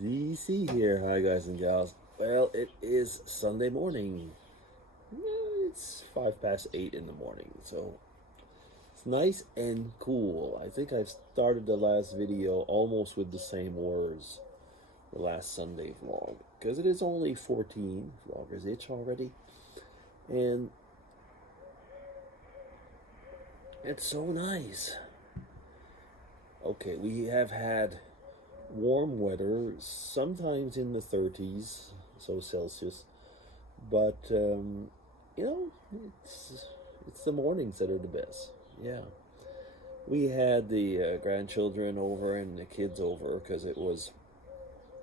DC here. Hi, guys and gals. Well, it is Sunday morning. It's 5 past 8 in the morning, so it's nice and cool. I think I've started the last video almost with the same words, the last Sunday vlog, because it is only 14 vloggers itch already, and it's so nice. Okay, we have had warm weather, sometimes in the 30s, so Celsius, but you know, it's the mornings that are the best. Yeah, we had the grandchildren over and the kids over because it was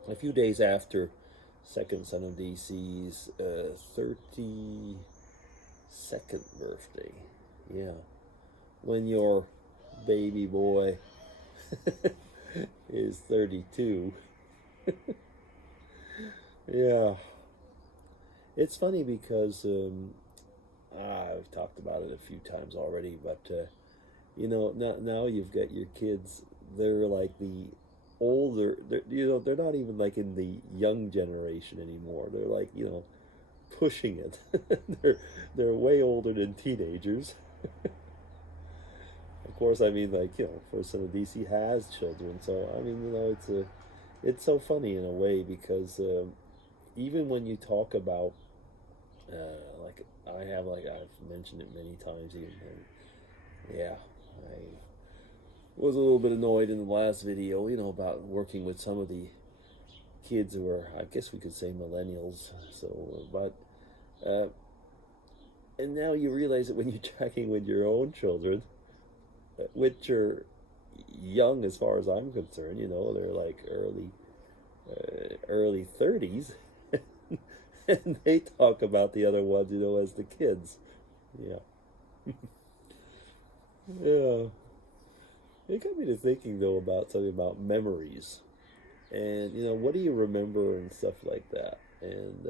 a few days after second son of DC's 32nd birthday. Yeah, when your baby boy is 32. Yeah, it's funny because I've talked about it a few times already, but now you've got your kids. They're like the older. They're not even like in the young generation anymore. They're like pushing it. they're way older than teenagers. Of course, I mean, like, first son of DC has children, so I mean, it's so funny in a way because even when you talk about like I've mentioned it many times, even yeah, I was a little bit annoyed in the last video, about working with some of the kids who are, I guess we could say, millennials. So, but and now you realize that when you're tracking with your own children, which are young as far as I'm concerned, they're like early 30s, and they talk about the other ones, as the kids. Yeah. Yeah. It got me to thinking though about something about memories, and what do you remember and stuff like that. And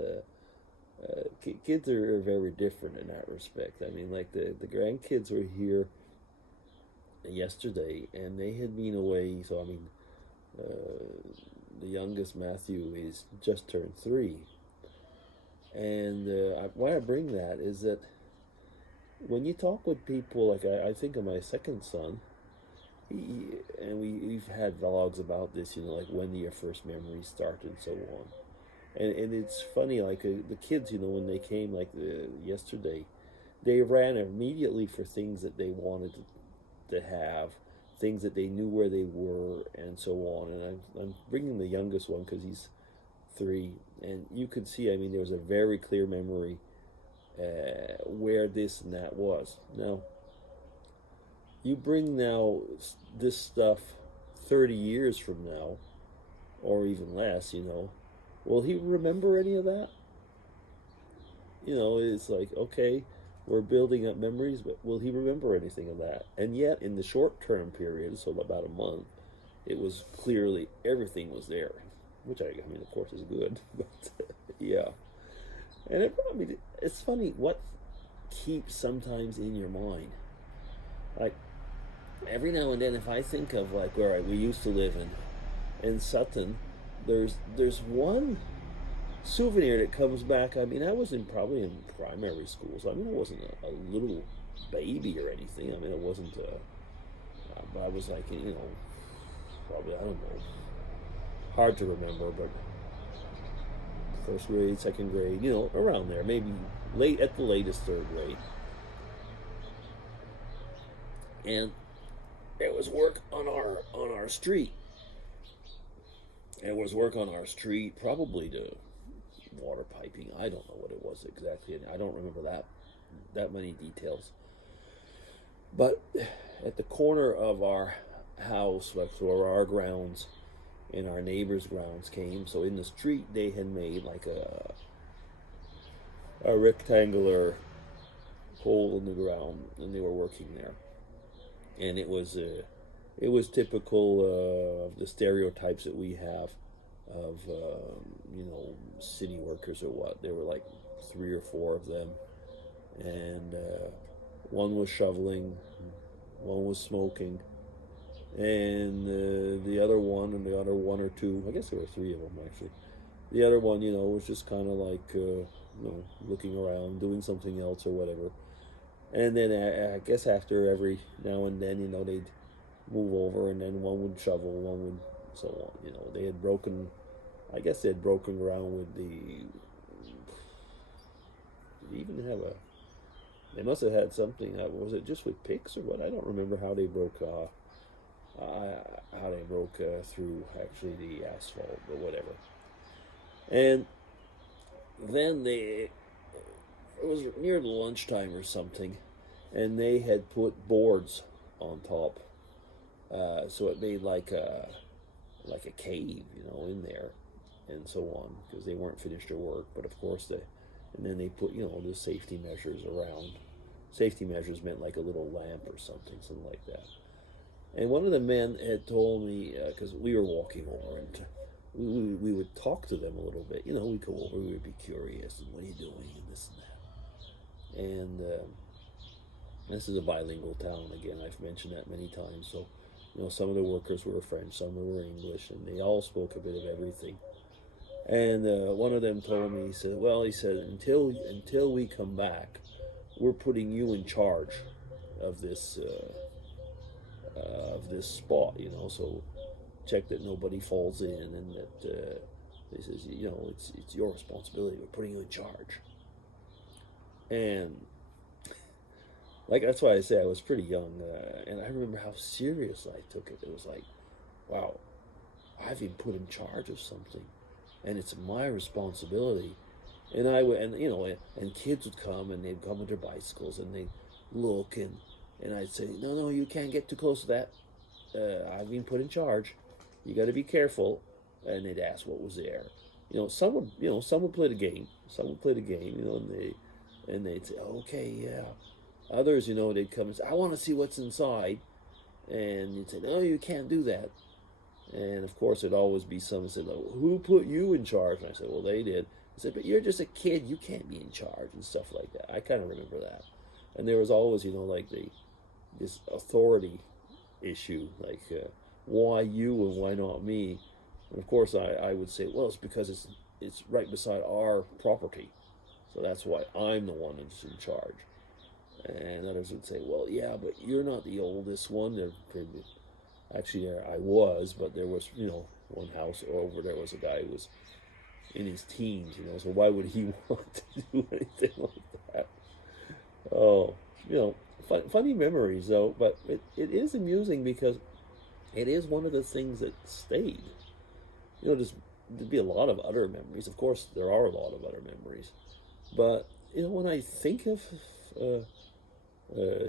kids are very different in that respect. I mean, like the grandkids were here yesterday, and they had been away. So I mean, the youngest Matthew is just turned 3, and why I bring that is that when you talk with people, like I think of my second son, and we've had vlogs about this, like when your first memories start and so on. And it's funny, like the kids, when they came, like yesterday, they ran immediately for things that they wanted to have, things that they knew where they were, and so on. And I'm bringing the youngest one because he's 3, and you could see, I mean, there was a very clear memory where this and that was. Now, you bring now this stuff 30 years from now, or even less, will he remember any of that? It's like, okay, we're building up memories, but will he remember anything of that? And yet, in the short-term period, so about a month, it was clearly everything was there, which I mean, of course, is good. But yeah, and it brought me to, it's funny what keeps sometimes in your mind. Like every now and then, if I think of like where we used to live in Sutton, there's one souvenir that comes back. I mean, I was probably in primary school, so I mean, I wasn't a little baby or anything. I mean, it wasn't but I was like, probably, I don't know, hard to remember, but first grade, second grade, around there, maybe late at the latest third grade. And it was work on our street. It was work on our street, probably to water piping. I don't know what it was exactly. I don't remember that many details. But at the corner of our house, like where our grounds and our neighbors' grounds came, so in the street they had made like a rectangular hole in the ground, and they were working there. And it was typical of the stereotypes that we have of city workers or what. There were like 3 or 4 of them, and one was shoveling, one was smoking, and the other one, and the other one or two, I guess there were three of them actually. The other one, was just kind of like, looking around, doing something else or whatever. And then I guess after every now and then, they'd move over, and then one would shovel, one would so on. They had broken, I guess they had broken ground with they even have they must have had something, was it just with picks or what? I don't remember how they broke, through actually the asphalt or whatever. And then it was near lunchtime or something, and they had put boards on top, so it made like a cave, in there, and so on, because they weren't finished their work. But of course and then they put the safety measures around. Safety measures meant like a little lamp or something like that. And one of the men had told me, because we were walking over, and we would talk to them a little bit. We'd go over, we would be curious, and what are you doing, and this and that. And this is a bilingual town, again, I've mentioned that many times. So, some of the workers were French, some were English, and they all spoke a bit of everything. And one of them told me, he said, until we come back, we're putting you in charge of this spot, so check that nobody falls in, and that he says, it's your responsibility. We're putting you in charge. And that's why I say I was pretty young, and I remember how serious I took it. It was like, wow, I've been put in charge of something, and it's my responsibility. And and kids would come, and they'd come with their bicycles, and they'd look, and I'd say, no, you can't get too close to that. I've been put in charge. You got to be careful. And they'd ask what was there. Some would play the game. Some would play the game. And they'd say, okay, yeah. Others, they'd come and say, I want to see what's inside. And you'd say, no, you can't do that. And of course, it'd always be someone said, oh, who put you in charge? And I said, well, they did. I said, but you're just a kid. You can't be in charge and stuff like that. I kind of remember that. And there was always, this authority issue, why you and why not me? And of course, I would say, well, it's because it's right beside our property, so that's why I'm the one who's in charge. And others would say, well, yeah, but you're not the oldest one. Actually, I was, but there was, one house over there was a guy who was in his teens, so why would he want to do anything like that? Oh, funny memories though, but it is amusing because it is one of the things that stayed. There'd be a lot of other memories. Of course, there are a lot of other memories, but when I think of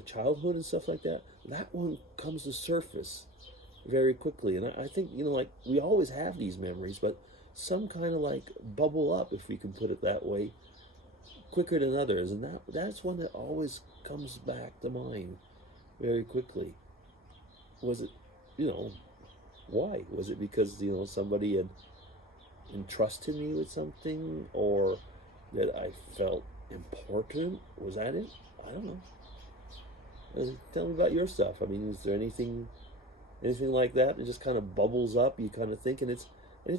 childhood and stuff like that, that one comes to surface very quickly. And I think we always have these memories, but some kind of bubble up, if we can put it that way, quicker than others, and that's one that always comes back to mind very quickly. Was it, why? Was it because somebody had entrusted me with something, or that I felt important? Was that it? I don't know. Tell me about your stuff. I mean, is there anything like that that just kind of bubbles up? You kind of think, and it's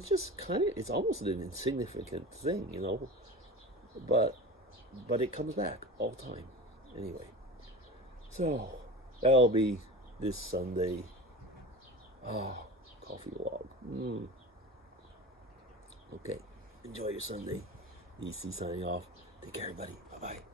just kind of, it's almost an insignificant thing, but it comes back all the time. Anyway, so that'll be this Sunday. Coffee log. Okay, enjoy your Sunday. EC signing off. Take care, everybody. Bye-bye.